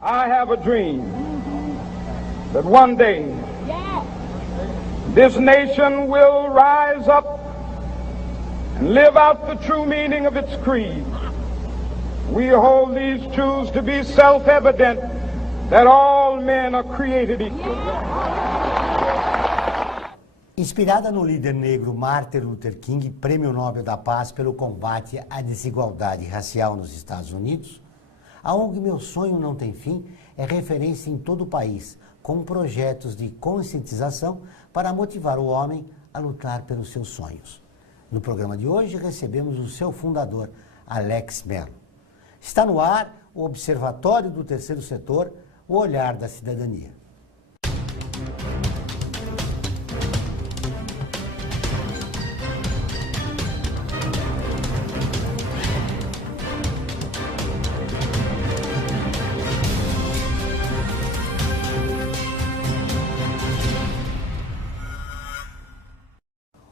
I have a dream that one day this nation will rise up and live out the true meaning of its creed. We hold these truths to be self-evident that all men are created equal. Inspirada no líder negro Martin Luther King, Prêmio Nobel da Paz pelo combate à desigualdade racial nos Estados Unidos, a ONG Meu Sonho Não Tem Fim é referência em todo o país, com projetos de conscientização para motivar o homem a lutar pelos seus sonhos. No programa de hoje recebemos o seu fundador, Alex Mello. Está no ar o Observatório do Terceiro Setor, o olhar da cidadania.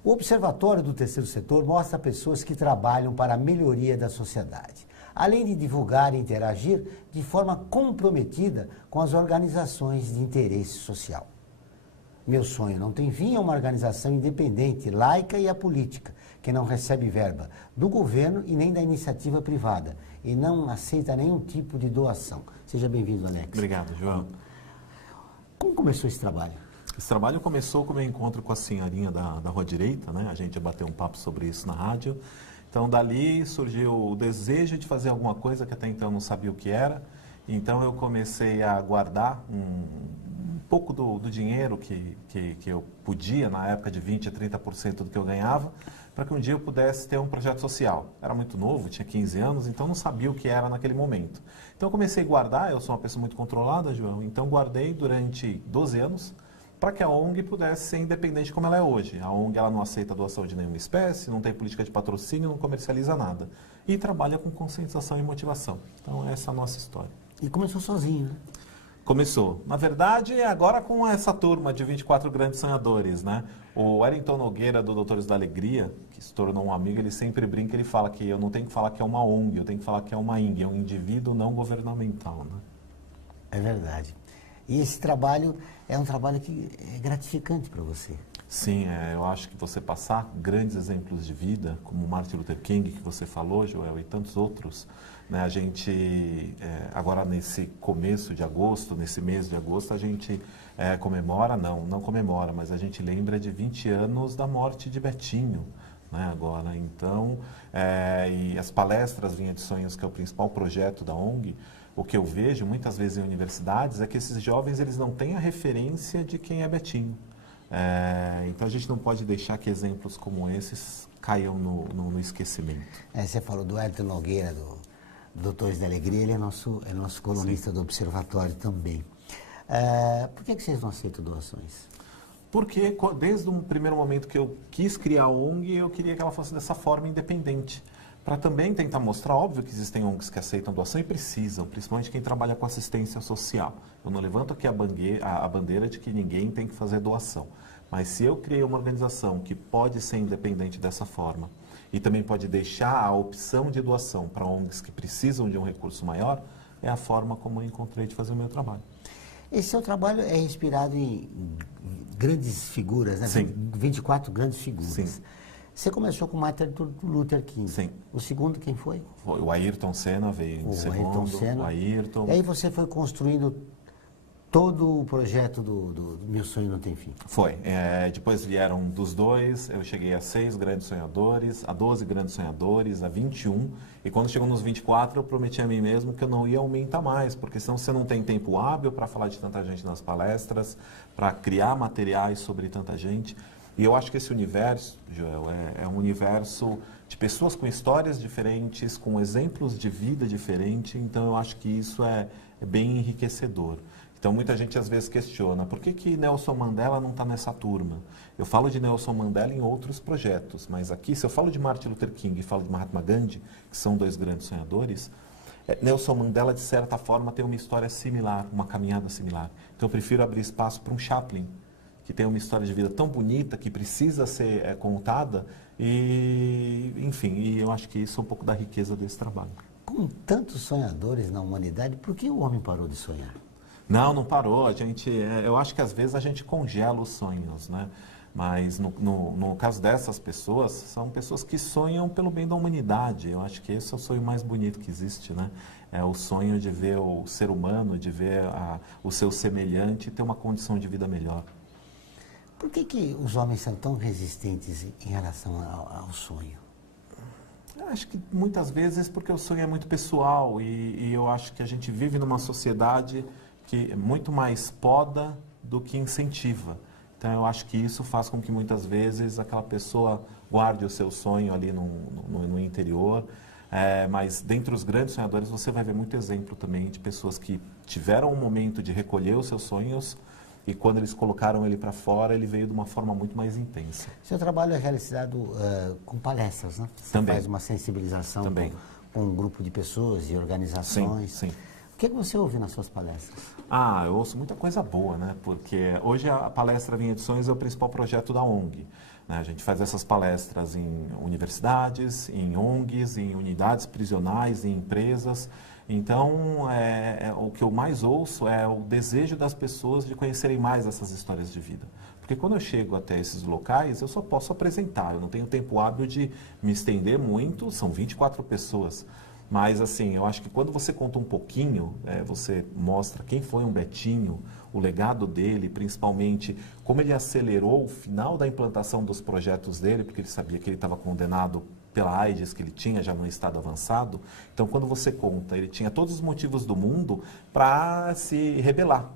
O Observatório do Terceiro Setor mostra pessoas que trabalham para a melhoria da sociedade, além de divulgar e interagir de forma comprometida com as organizações de interesse social. Meu Sonho Não Tem Fim é uma organização independente, laica e apolítica, que não recebe verba do governo e nem da iniciativa privada, e não aceita nenhum tipo de doação. Seja bem-vindo, Alex. Obrigado, João. Como começou esse trabalho? Esse trabalho começou com o meu encontro com a senhorinha da Rua Direita, né? A gente ia bater um papo sobre isso na rádio. Então, dali surgiu o desejo de fazer alguma coisa que até então eu não sabia o que era. Então, eu comecei a guardar um pouco do dinheiro que eu podia, na época de 20% a 30% do que eu ganhava, para que um dia eu pudesse ter um projeto social. Era muito novo, tinha 15 anos, então não sabia o que era naquele momento. Então, eu comecei a guardar, eu sou uma pessoa muito controlada, João, então guardei durante 12 anos, para que a ONG pudesse ser independente como ela é hoje. A ONG ela não aceita doação de nenhuma espécie, não tem política de patrocínio, não comercializa nada. E trabalha com conscientização e motivação. Então, essa é a nossa história. E começou sozinho, né? Começou. Na verdade, agora com essa turma de 24 grandes sonhadores, né? O Wellington Nogueira, do Doutores da Alegria, que se tornou um amigo, ele sempre brinca, ele fala que eu não tenho que falar que é uma ONG, eu tenho que falar que é uma ING, é um indivíduo não governamental, né? É verdade. E esse trabalho é um trabalho que é gratificante para você. Sim, eu acho que você passar grandes exemplos de vida, como Martin Luther King, que você falou, Joel, e tantos outros, né? A gente, agora nesse começo de agosto, nesse mês de agosto, a gente comemora, não comemora, mas a gente lembra de 20 anos da morte de Betinho, né? Agora, então, e as palestras Vinha de Sonhos, que é o principal projeto da ONG, o que eu vejo muitas vezes em universidades é que esses jovens eles não têm a referência de quem é Betinho. Então a gente não pode deixar que exemplos como esses caiam no esquecimento. Você falou do Wellington Nogueira, do Doutores da Alegria, ele é nosso colunista do Observatório também. Por que vocês não aceitam doações? Porque desde o primeiro momento que eu quis criar a ONG, eu queria que ela fosse dessa forma independente. Para também tentar mostrar, óbvio que existem ONGs que aceitam doação e precisam, principalmente quem trabalha com assistência social. Eu não levanto aqui a bandeira de que ninguém tem que fazer doação. Mas se eu criei uma organização que pode ser independente dessa forma e também pode deixar a opção de doação para ONGs que precisam de um recurso maior, é a forma como eu encontrei de fazer o meu trabalho. Esse seu trabalho é inspirado em grandes figuras, né? Sim. 24 grandes figuras. Sim. Você começou com Martin Luther King. Sim. O segundo quem foi? O Ayrton Senna veio em segundo. Senna. O Ayrton. E aí você foi construindo todo o projeto do Meu Sonho Não Tem Fim. Foi. Depois vieram dos dois, eu cheguei a 6 grandes sonhadores, a 12 grandes sonhadores, a 21. E quando chegou nos 24, eu prometi a mim mesmo que eu não ia aumentar mais, porque senão você não tem tempo hábil para falar de tanta gente nas palestras, para criar materiais sobre tanta gente. E eu acho que esse universo, Joel, é um universo de pessoas com histórias diferentes, com exemplos de vida diferentes, então eu acho que isso é bem enriquecedor. Então muita gente às vezes questiona, por que Nelson Mandela não está nessa turma? Eu falo de Nelson Mandela em outros projetos, mas aqui, se eu falo de Martin Luther King e falo de Mahatma Gandhi, que são dois grandes sonhadores, Nelson Mandela, de certa forma, tem uma história similar, uma caminhada similar. Então eu prefiro abrir espaço para um Chaplin, que tem uma história de vida tão bonita, que precisa ser contada, e, enfim, e eu acho que isso é um pouco da riqueza desse trabalho. Com tantos sonhadores na humanidade, por que o homem parou de sonhar? Não parou. Eu acho que às vezes a gente congela os sonhos, né? Mas no caso dessas pessoas, são pessoas que sonham pelo bem da humanidade. Eu acho que esse é o sonho mais bonito que existe, né? É o sonho de ver o ser humano, de ver o seu semelhante ter uma condição de vida melhor. Por que os homens são tão resistentes em relação ao sonho? Eu acho que muitas vezes porque o sonho é muito pessoal e eu acho que a gente vive numa sociedade que é muito mais poda do que incentiva. Então, eu acho que isso faz com que muitas vezes aquela pessoa guarde o seu sonho ali no interior. Mas dentre os grandes sonhadores, você vai ver muito exemplo também de pessoas que tiveram um momento de recolher os seus sonhos e quando eles colocaram ele para fora, ele veio de uma forma muito mais intensa. Seu trabalho é realizado com palestras, né? Você Também. faz uma sensibilização Também. com um grupo de pessoas e organizações. Sim. O que você ouve nas suas palestras? Eu ouço muita coisa boa, né? Porque hoje a palestra Vinha Edições é o principal projeto da ONG. Né? A gente faz essas palestras em universidades, em ONGs, em unidades prisionais, em empresas. Então, o que eu mais ouço é o desejo das pessoas de conhecerem mais essas histórias de vida. Porque quando eu chego até esses locais, eu só posso apresentar, eu não tenho tempo hábil de me estender muito, são 24 pessoas. Mas, assim, eu acho que quando você conta um pouquinho, você mostra quem foi um Betinho, o legado dele, principalmente como ele acelerou o final da implantação dos projetos dele, porque ele sabia que ele estava condenado pela AIDS que ele tinha já no estado avançado. Então, quando você conta, ele tinha todos os motivos do mundo para se rebelar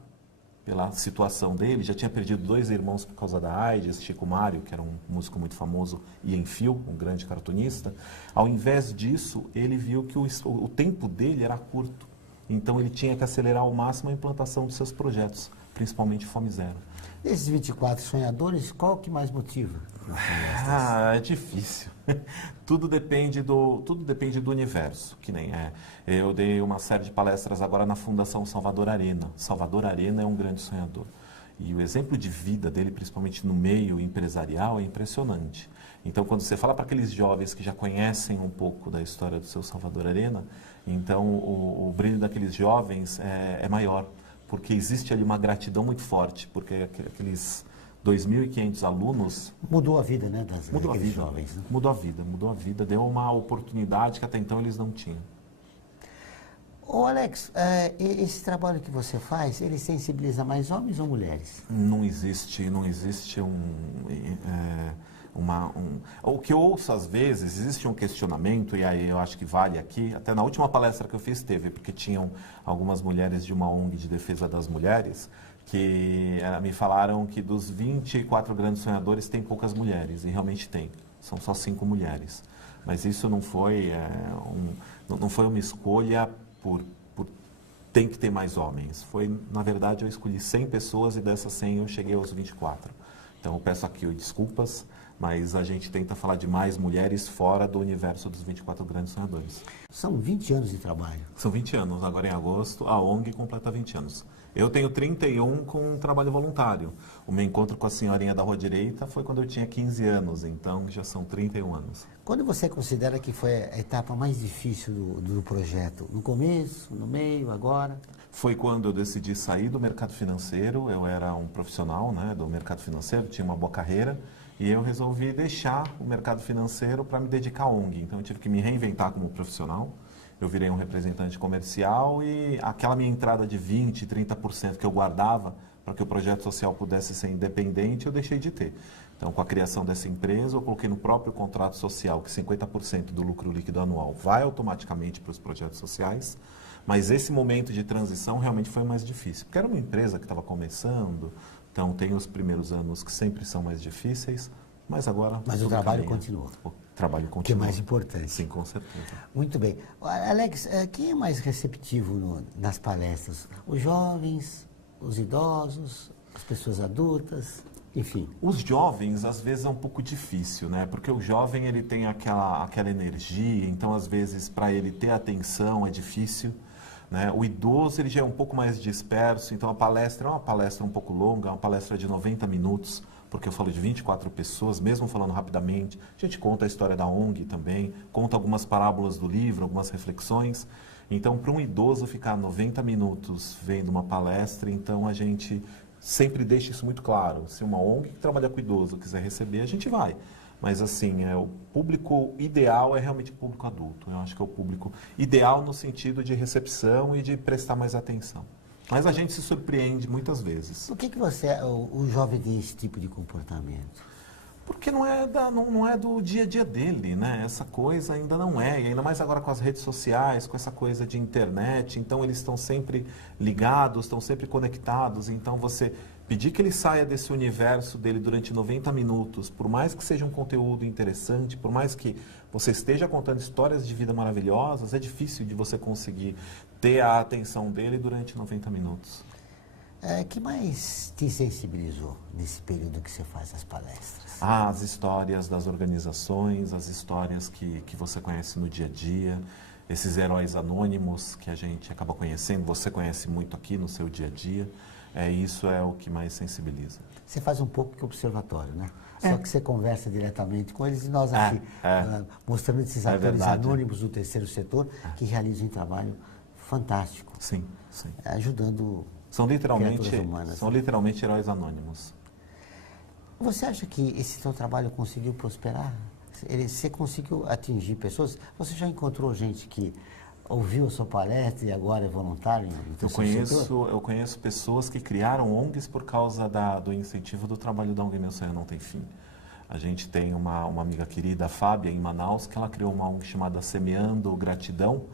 pela situação dele, já tinha perdido 2 irmãos por causa da AIDS, Chico Mário, que era um músico muito famoso, e Enfio, um grande cartunista. Ao invés disso, ele viu que o tempo dele era curto, então ele tinha que acelerar ao máximo a implantação dos seus projetos, principalmente Fome Zero. Desses 24 sonhadores, qual que mais motiva? É difícil. Tudo depende do universo, que nem é. Eu dei uma série de palestras agora na Fundação Salvador Arena. Salvador Arena é um grande sonhador. E o exemplo de vida dele, principalmente no meio empresarial, é impressionante. Então, quando você fala para aqueles jovens que já conhecem um pouco da história do seu Salvador Arena, então o brilho daqueles jovens é maior, porque existe ali uma gratidão muito forte, porque aqueles 2.500 alunos... Mudou a vida, né, daqueles jovens. Né? Mudou a vida, deu uma oportunidade que até então eles não tinham. Ô Alex, esse trabalho que você faz, ele sensibiliza mais homens ou mulheres? Não existe o que eu ouço às vezes, existe um questionamento, e aí eu acho que vale aqui, até na última palestra que eu fiz teve, porque tinham algumas mulheres de uma ONG de defesa das mulheres, que me falaram que dos 24 grandes sonhadores tem poucas mulheres, e realmente tem, são só 5 mulheres. Mas isso não foi uma escolha por tem que ter mais homens. Foi, na verdade, eu escolhi 100 pessoas e dessas 100 eu cheguei aos 24. Então eu peço aqui desculpas, mas a gente tenta falar de mais mulheres fora do universo dos 24 grandes sonhadores. São 20 anos de trabalho. São 20 anos, agora em agosto a ONG completa 20 anos. Eu tenho 31 com trabalho voluntário. O meu encontro com a senhorinha da Rua Direita foi quando eu tinha 15 anos, então já são 31 anos. Quando você considera que foi a etapa mais difícil do projeto? No começo, no meio, agora? Foi quando eu decidi sair do mercado financeiro. Eu era um profissional, né, do mercado financeiro, tinha uma boa carreira, e eu resolvi deixar o mercado financeiro para me dedicar à ONG. Então eu tive que me reinventar como profissional. Eu virei um representante comercial e aquela minha entrada de 20%, 30% que eu guardava para que o projeto social pudesse ser independente, eu deixei de ter. Então, com a criação dessa empresa, eu coloquei no próprio contrato social que 50% do lucro líquido anual vai automaticamente para os projetos sociais, mas esse momento de transição realmente foi mais difícil, porque era uma empresa que estava começando, então tem os primeiros anos que sempre são mais difíceis, mas agora... Mas o trabalho continua. O trabalho continua. Que é mais importante. Sim, com certeza. Muito bem. Alex, quem é mais receptivo nas palestras? Os jovens, os idosos, as pessoas adultas, enfim? Os jovens, às vezes, é um pouco difícil, né? Porque o jovem, ele tem aquela energia, então, às vezes, para ele ter atenção é difícil. Né? O idoso, ele já é um pouco mais disperso, então a palestra é uma palestra um pouco longa, uma palestra de 90 minutos, porque eu falo de 24 pessoas, mesmo falando rapidamente. A gente conta a história da ONG também, conta algumas parábolas do livro, algumas reflexões. Então, para um idoso ficar 90 minutos vendo uma palestra, então a gente sempre deixa isso muito claro. Se uma ONG que trabalha com idoso quiser receber, a gente vai. Mas, assim, o público ideal é realmente o público adulto. Eu acho que é o público ideal no sentido de recepção e de prestar mais atenção. Mas a gente se surpreende muitas vezes. Por que o jovem tem esse tipo de comportamento? Porque não é do dia a dia dele, né? Essa coisa ainda não é. E ainda mais agora com as redes sociais, com essa coisa de internet. Então, eles estão sempre ligados, estão sempre conectados. Então, você pedir que ele saia desse universo dele durante 90 minutos, por mais que seja um conteúdo interessante, por mais que você esteja contando histórias de vida maravilhosas, é difícil de você conseguir ter a atenção dele durante 90 minutos. O que mais te sensibilizou nesse período que você faz as palestras? As histórias das organizações, as histórias que você conhece no dia a dia, esses heróis anônimos que a gente acaba conhecendo, você conhece muito aqui no seu dia a dia. Isso é o que mais sensibiliza. Você faz um pouco que observatório, né? Só que você conversa diretamente com eles e nós aqui, mostrando esses atores anônimos do terceiro setor que realizam um trabalho fantástico. Sim, sim. Ajudando criaturas humanas. São literalmente heróis anônimos. Você acha que esse seu trabalho conseguiu prosperar? Você conseguiu atingir pessoas? Você já encontrou gente que ouviu a sua palestra e agora é voluntário? Eu conheço pessoas que criaram ONGs por causa do incentivo do trabalho da ONG Meu Sonho Não Tem Fim. A gente tem uma amiga querida, a Fábia, em Manaus, que ela criou uma ONG chamada Semeando Gratidão,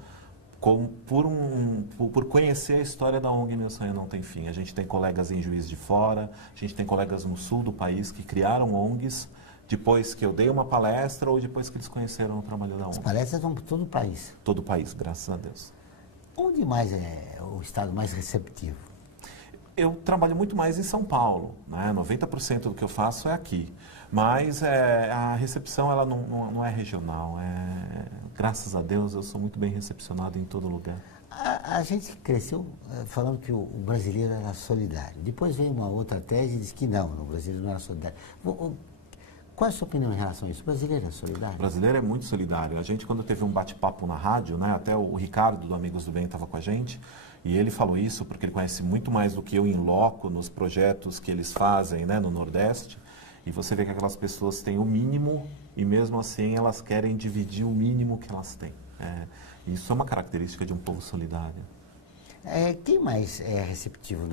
por conhecer a história da ONG Meu Sonho Não Tem Fim. A gente tem colegas em Juiz de Fora, a gente tem colegas no sul do país que criaram ONGs depois que eu dei uma palestra ou depois que eles conheceram o trabalho da ONG. As palestras vão por todo o país? Todo o país, graças a Deus. Onde mais é o estado mais receptivo? Eu trabalho muito mais em São Paulo, né? 90% do que eu faço é aqui. Mas a recepção ela não é regional. Graças a Deus eu sou muito bem recepcionado em todo lugar. A gente cresceu falando que o brasileiro era solidário. Depois veio uma outra tese e disse que não, o brasileiro não era solidário. Qual é a sua opinião em relação a isso? O brasileiro é solidário? O brasileiro é muito solidário. A gente, quando teve um bate-papo na rádio, né, até o Ricardo, do Amigos do Bem, estava com a gente, e ele falou isso porque ele conhece muito mais do que eu em loco, nos projetos que eles fazem, né, no Nordeste, e você vê que aquelas pessoas têm o mínimo, e mesmo assim elas querem dividir o mínimo que elas têm. Isso é uma característica de um povo solidário. Quem mais é receptivo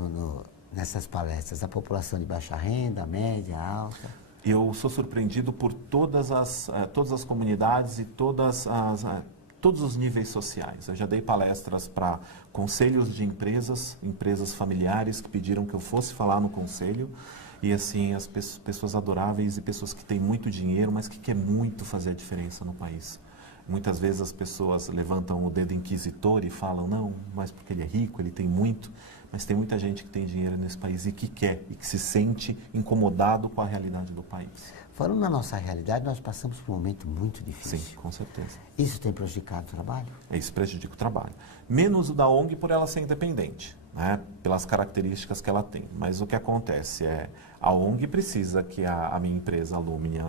nessas palestras? A população de baixa renda, média, alta? Eu sou surpreendido por todas as comunidades e todos os níveis sociais. Eu já dei palestras para conselhos de empresas familiares que pediram que eu fosse falar no conselho. E assim, as pessoas adoráveis e pessoas que têm muito dinheiro, mas que querem muito fazer a diferença no país. Muitas vezes as pessoas levantam o dedo inquisitor e falam, não, mas porque ele é rico, ele tem muito. Mas tem muita gente que tem dinheiro nesse país e que quer, e que se sente incomodado com a realidade do país. Falando na nossa realidade, nós passamos por um momento muito difícil. Sim, com certeza. Isso tem prejudicado o trabalho? Isso prejudica o trabalho. Menos o da ONG por ela ser independente, né? Pelas características que ela tem. Mas o que acontece a ONG precisa que a minha empresa, a Lumina,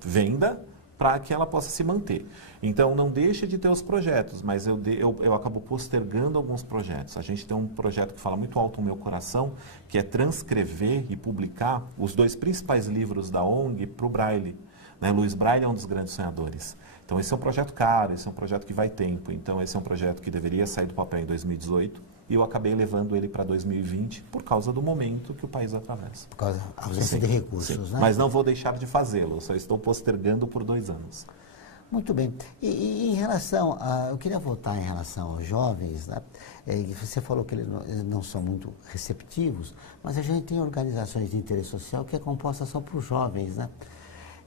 venda para que ela possa se manter. Então, não deixe de ter os projetos, mas eu acabo postergando alguns projetos. A gente tem um projeto que fala muito alto no meu coração, que é transcrever e publicar os 2 principais livros da ONG para o Braille. Né? Luiz Braille é um dos grandes sonhadores. Então, esse é um projeto caro, esse é um projeto que vai tempo. Então, esse é um projeto que deveria sair do papel em 2018 e eu acabei levando ele para 2020 por causa do momento que o país atravessa. Por causa da ausência de recursos, né? Mas não vou deixar de fazê-lo, só estou postergando por 2 anos. Muito bem. E em relação eu queria voltar em relação aos jovens, né? Você falou que eles não são muito receptivos, mas a gente tem organizações de interesse social que é composta só por jovens, né?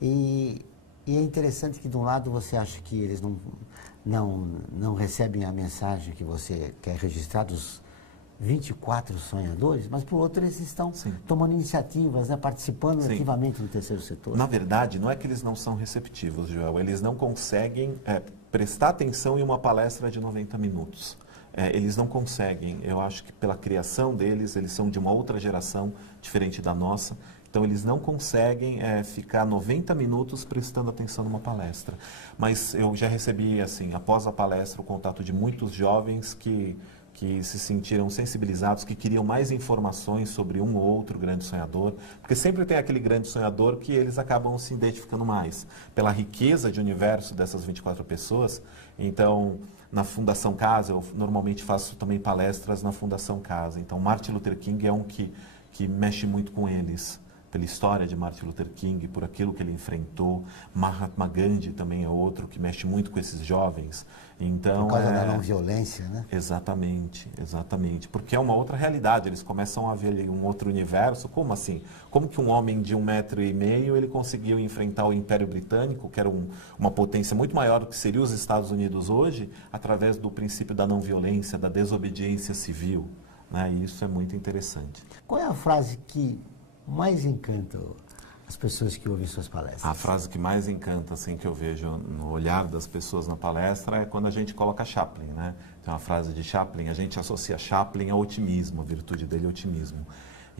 E é interessante que de um lado você acha que eles não recebem a mensagem que você quer registrar dos 24 sonhadores, mas por outro eles estão tomando iniciativas, né, participando ativamente do terceiro setor. Na verdade, não é que eles não são receptivos, Joel, eles não conseguem prestar atenção em uma palestra de 90 minutos. Eles não conseguem, eu acho que pela criação deles, eles são de uma outra geração, diferente da nossa, Então, eles não conseguem ficar 90 minutos prestando atenção numa palestra. Mas eu já recebi, assim, após a palestra, o contato de muitos jovens que se sentiram sensibilizados, que queriam mais informações sobre um ou outro grande sonhador, porque sempre tem aquele grande sonhador que eles acabam se identificando mais, pela riqueza de universo dessas 24 pessoas. Então, na Fundação Casa, eu normalmente faço também palestras na Fundação Casa. Então, Martin Luther King é um que mexe muito com eles, pela história de Martin Luther King, por aquilo que ele enfrentou. Mahatma Gandhi também é outro que mexe muito com esses jovens. Então, por causa da não violência, né? Exatamente, exatamente. Porque é uma outra realidade, eles começam a ver ali um outro universo. Como assim? Como que um homem de 1,5 m ele conseguiu enfrentar o Império Britânico, que era uma potência muito maior do que seria os Estados Unidos hoje, através do princípio da não violência, da desobediência civil, né? E isso é muito interessante. Qual é a frase que mais encanta as pessoas que ouvem suas palestras? A frase que mais encanta, assim, que eu vejo no olhar das pessoas na palestra é quando a gente coloca Chaplin, né? Tem uma frase de Chaplin, a gente associa Chaplin ao otimismo, a virtude dele é otimismo.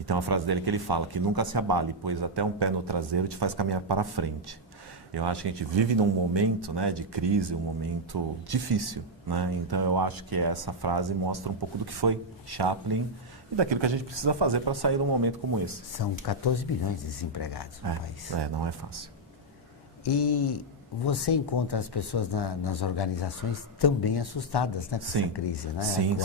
E tem uma frase dele que ele fala que nunca se abale, pois até um pé no traseiro te faz caminhar para frente. Eu acho que a gente vive num momento, né, de crise, um momento difícil, né? Então eu acho que essa frase mostra um pouco do que foi Chaplin e daquilo que a gente precisa fazer para sair num momento como esse. São 14 bilhões de desempregados no país. Não é fácil. E você encontra as pessoas nas organizações também assustadas, né, com essa crise, né? Sim,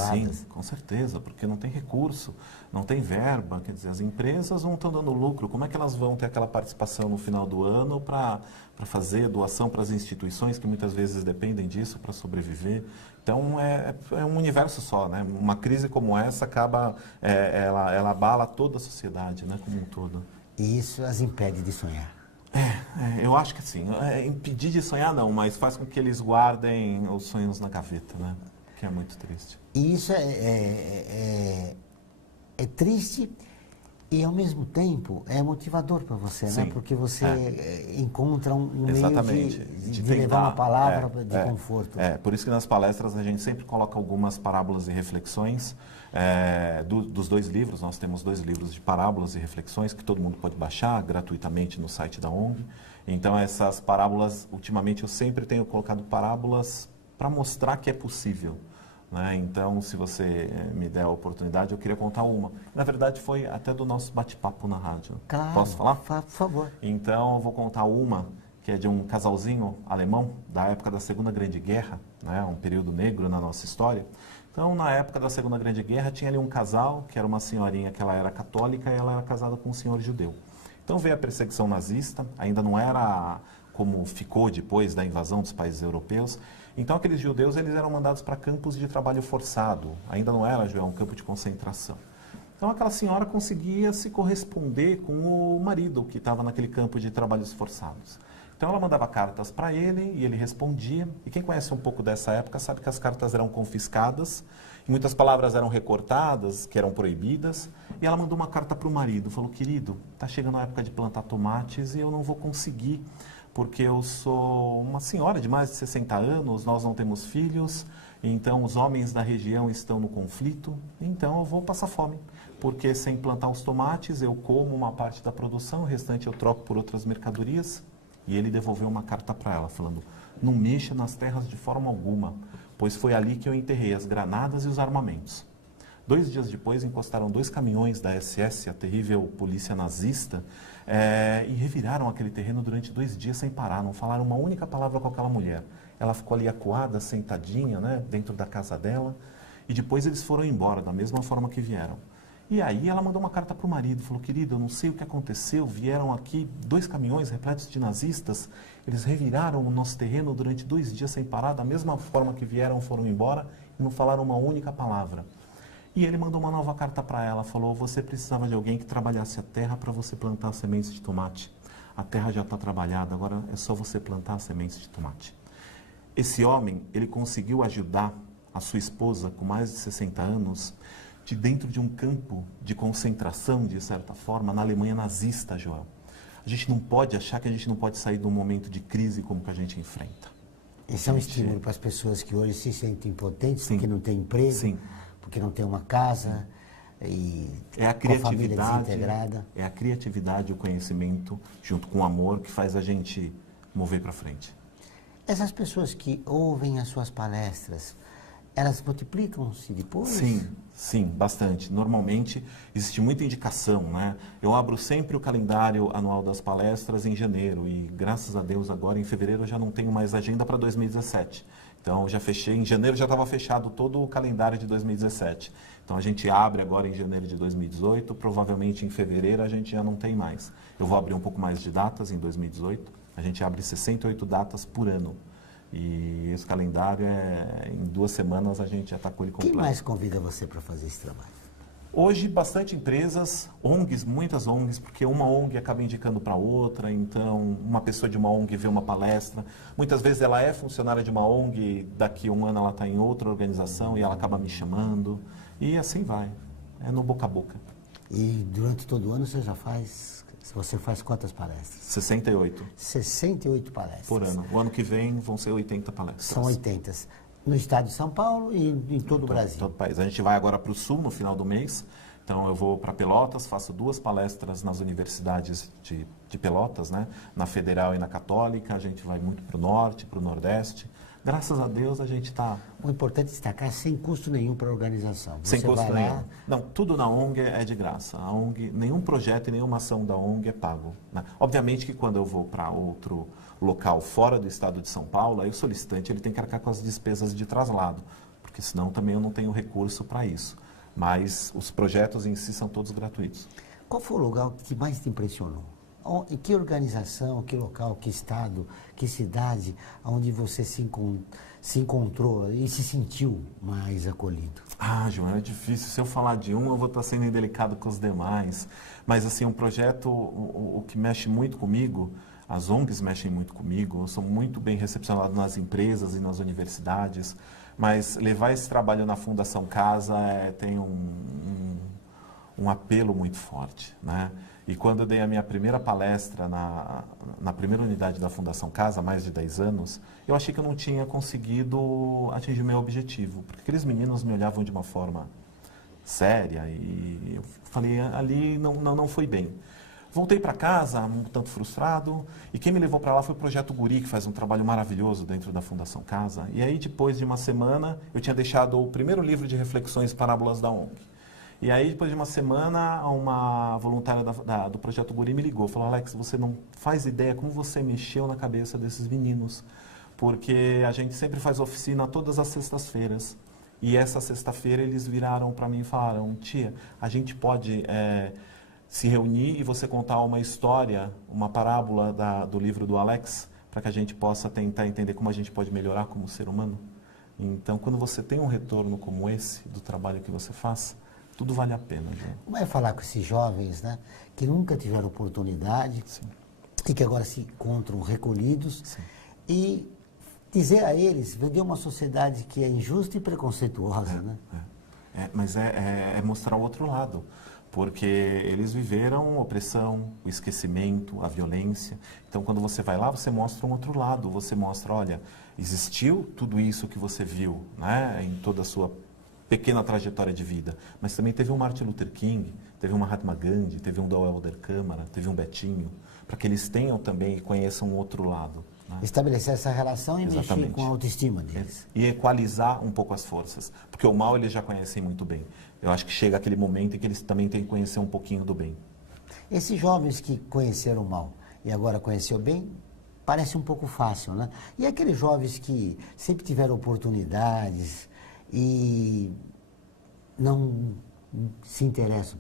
com certeza, porque não tem recurso, não tem verba, quer dizer, as empresas não estão dando lucro, como é que elas vão ter aquela participação no final do ano para fazer doação para as instituições que muitas vezes dependem disso para sobreviver? Então, é um universo só, né? Uma crise como essa acaba, ela abala toda a sociedade, né, como um todo. E isso as impede de sonhar. Eu acho que sim. Impedir de sonhar não, mas faz com que eles guardem os sonhos na gaveta, né? Que é muito triste. E isso é triste e, ao mesmo tempo, é motivador para você, né? Porque você encontra um meio de levar uma palavra de conforto. Por isso que nas palestras a gente sempre coloca algumas parábolas e reflexões dos 2 livros. Nós temos 2 livros de parábolas e reflexões que todo mundo pode baixar gratuitamente no site da ONG. Então, essas parábolas, ultimamente eu sempre tenho colocado parábolas para mostrar que é possível, né? Então, se você me der a oportunidade, eu queria contar uma. Na verdade, foi até do nosso bate-papo na rádio. Claro, posso falar? Por favor. Então, eu vou contar uma que é de um casalzinho alemão da época da Segunda Grande Guerra, né? Um período negro na nossa história. Então, na época da Segunda Grande Guerra, tinha ali um casal, que era uma senhorinha que ela era católica e ela era casada com um senhor judeu. Então, veio a perseguição nazista, ainda não era como ficou depois da invasão dos países europeus. Então, aqueles judeus eles eram mandados para campos de trabalho forçado. Ainda não era, um campo de concentração. Então, aquela senhora conseguia se corresponder com o marido que estava naquele campo de trabalhos forçados. Então, ela mandava cartas para ele e ele respondia. E quem conhece um pouco dessa época sabe que as cartas eram confiscadas e muitas palavras eram recortadas, que eram proibidas. E ela mandou uma carta para o marido, falou: querido, está chegando a época de plantar tomates e eu não vou conseguir, porque eu sou uma senhora de mais de 60 anos, nós não temos filhos, então os homens da região estão no conflito, então eu vou passar fome, porque sem plantar os tomates eu como uma parte da produção, o restante eu troco por outras mercadorias. E ele devolveu uma carta para ela, falando: não mexa nas terras de forma alguma, pois foi ali que eu enterrei as granadas e os armamentos. 2 dias depois, encostaram 2 caminhões da SS, a terrível polícia nazista, e reviraram aquele terreno durante 2 dias sem parar, não falaram uma única palavra com aquela mulher. Ela ficou ali acuada, sentadinha, né, dentro da casa dela, e depois eles foram embora, da mesma forma que vieram. E aí ela mandou uma carta para o marido, falou: querido, eu não sei o que aconteceu, vieram aqui 2 caminhões repletos de nazistas, eles reviraram o nosso terreno durante 2 dias sem parar, da mesma forma que vieram, foram embora, e não falaram uma única palavra. E ele mandou uma nova carta para ela, falou: você precisava de alguém que trabalhasse a terra para você plantar sementes de tomate. A terra já está trabalhada, agora é só você plantar sementes de tomate. Esse homem, ele conseguiu ajudar a sua esposa, com mais de 60 anos, de dentro de um campo de concentração, de certa forma, na Alemanha nazista, Joel. A gente não pode achar que a gente não pode sair de um momento de crise como que a gente enfrenta. Esse é um estímulo para as pessoas que hoje se sentem impotentes, porque não têm emprego, porque não têm uma casa, e É a com a família criatividade, desintegrada. é a criatividade, o conhecimento, junto com o amor, que faz a gente mover para frente. Essas pessoas que ouvem as suas palestras, elas multiplicam-se depois? Sim, sim, bastante. Normalmente existe muita indicação, né? Eu abro sempre o calendário anual das palestras em janeiro e, graças a Deus, agora em fevereiro eu já não tenho mais agenda para 2017. Então, eu já fechei, em janeiro já estava fechado todo o calendário de 2017. Então, a gente abre agora em janeiro de 2018, provavelmente em fevereiro a gente já não tem mais. Eu vou abrir um pouco mais de datas em 2018, a gente abre 68 datas por ano. E esse calendário, em 2 semanas, a gente já está com ele completo. Quem mais convida você para fazer esse trabalho? Hoje, bastante empresas, ONGs, muitas ONGs, porque uma ONG acaba indicando para outra, então uma pessoa de uma ONG vê uma palestra, muitas vezes ela é funcionária de uma ONG, daqui a um ano ela está em outra organização e ela acaba me chamando, e assim vai, é no boca a boca. E durante todo o ano você faz quantas palestras? 68 68 palestras. por ano. O ano que vem vão ser 80 palestras. São 80. No estado de São Paulo e em todo o Brasil. Todo o país. A gente vai agora para o Sul no final do mês. Então eu vou para Pelotas, faço 2 palestras nas universidades de Pelotas, né? Na Federal e na Católica. A gente vai muito para o Norte, para o Nordeste. Graças a Deus a gente está... O importante é destacar sem custo nenhum para a organização. Sem custo nenhum. Não, tudo na ONG é de graça. A ONG, nenhum projeto e nenhuma ação da ONG é pago, né? Obviamente que quando eu vou para outro local fora do estado de São Paulo, aí o solicitante ele tem que arcar com as despesas de traslado, porque senão também eu não tenho recurso para isso. Mas os projetos em si são todos gratuitos. Qual foi o lugar que mais te impressionou? Em que organização, que local, que estado, que cidade, onde você se encontrou e se sentiu mais acolhido? Ah, João, é difícil. Se eu falar de um, eu vou estar sendo indelicado com os demais. Mas, assim, um projeto, o que mexe muito comigo, as ONGs mexem muito comigo, eu sou muito bem recepcionado nas empresas e nas universidades, mas levar esse trabalho na Fundação Casa tem um apelo muito forte, né? E quando eu dei a minha primeira palestra na primeira unidade da Fundação Casa, há mais de 10 anos, eu achei que eu não tinha conseguido atingir o meu objetivo, porque aqueles meninos me olhavam de uma forma séria e eu falei, ali não foi bem. Voltei para casa, um tanto frustrado, e quem me levou para lá foi o Projeto Guri, que faz um trabalho maravilhoso dentro da Fundação Casa. E aí, depois de uma semana, eu tinha deixado o primeiro livro de reflexões parábolas da ONG. E aí, depois de uma semana, uma voluntária do Projeto Guri me ligou. Falou, Alex, você não faz ideia como você mexeu na cabeça desses meninos. Porque a gente sempre faz oficina todas as sextas-feiras. E essa sexta-feira eles viraram para mim e falaram, tia, a gente pode se reunir e você contar uma história, uma parábola do livro do Alex, para que a gente possa tentar entender como a gente pode melhorar como ser humano? Então, quando você tem um retorno como esse, do trabalho que você faz, tudo vale a pena. Né? Como é falar com esses jovens, né, que nunca tiveram oportunidade, sim, e que agora se encontram recolhidos, sim, e dizer a eles, vender uma sociedade que é injusta e preconceituosa, né? Mas é mostrar o outro lado, porque eles viveram opressão, o esquecimento, a violência. Então, quando você vai lá, você mostra um outro lado, você mostra, olha, existiu tudo isso que você viu, né, em toda a sua pequena trajetória de vida, mas também teve um Martin Luther King, teve um Mahatma Gandhi, teve um Dawel Helder Câmara, teve um Betinho, para que eles tenham também e conheçam o outro lado. Né? Estabelecer essa relação e mexer com a autoestima deles. E equalizar um pouco as forças, porque o mal eles já conhecem muito bem. Eu acho que chega aquele momento em que eles também têm que conhecer um pouquinho do bem. Esses jovens que conheceram o mal e agora conheceram o bem, parece um pouco fácil, né? E aqueles jovens que sempre tiveram oportunidades e não se interessam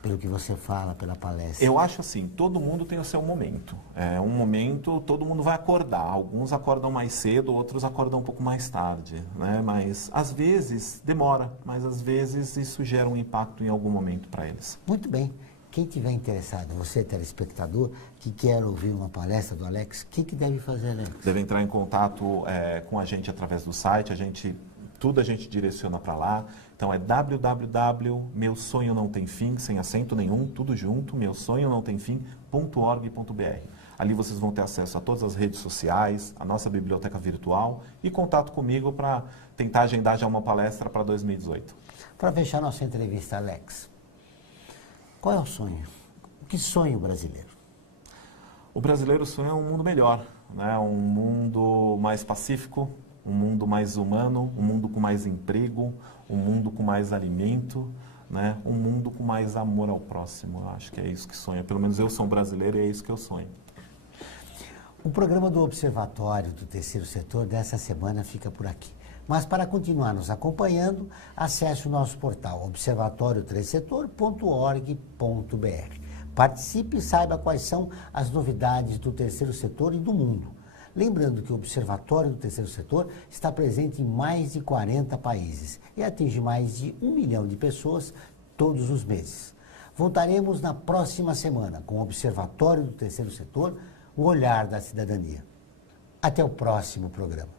pelo que você fala, pela palestra? Eu acho assim, todo mundo tem o seu momento. É um momento, todo mundo vai acordar. Alguns acordam mais cedo, outros acordam um pouco mais tarde, né? Mas às vezes demora, mas às vezes isso gera um impacto em algum momento para eles. Muito bem. Quem tiver interessado, você telespectador, que quer ouvir uma palestra do Alex, o que deve fazer, Alex? Deve entrar em contato com a gente através do site, tudo a gente direciona para lá. Então é www.meusonhonãotemfim, sem acento nenhum, tudo junto, meusonhonãotemfim.org.br. Ali vocês vão ter acesso a todas as redes sociais, a nossa biblioteca virtual e contato comigo para tentar agendar já uma palestra para 2018. Para fechar nossa entrevista, Alex, qual é o sonho? Que sonho brasileiro? O brasileiro sonha um mundo melhor, né? Um mundo mais pacífico, um mundo mais humano, um mundo com mais emprego, um mundo com mais alimento, né? Um mundo com mais amor ao próximo. Eu acho que é isso que sonha. Pelo menos eu sou um brasileiro e é isso que eu sonho. O programa do Observatório do Terceiro Setor dessa semana fica por aqui. Mas para continuar nos acompanhando, acesse o nosso portal observatorioterceirsetor.org.br. Participe e saiba quais são as novidades do terceiro setor e do mundo. Lembrando que o Observatório do Terceiro Setor está presente em mais de 40 países e atinge mais de 1 milhão de pessoas todos os meses. Voltaremos na próxima semana com o Observatório do Terceiro Setor, o olhar da cidadania. Até o próximo programa.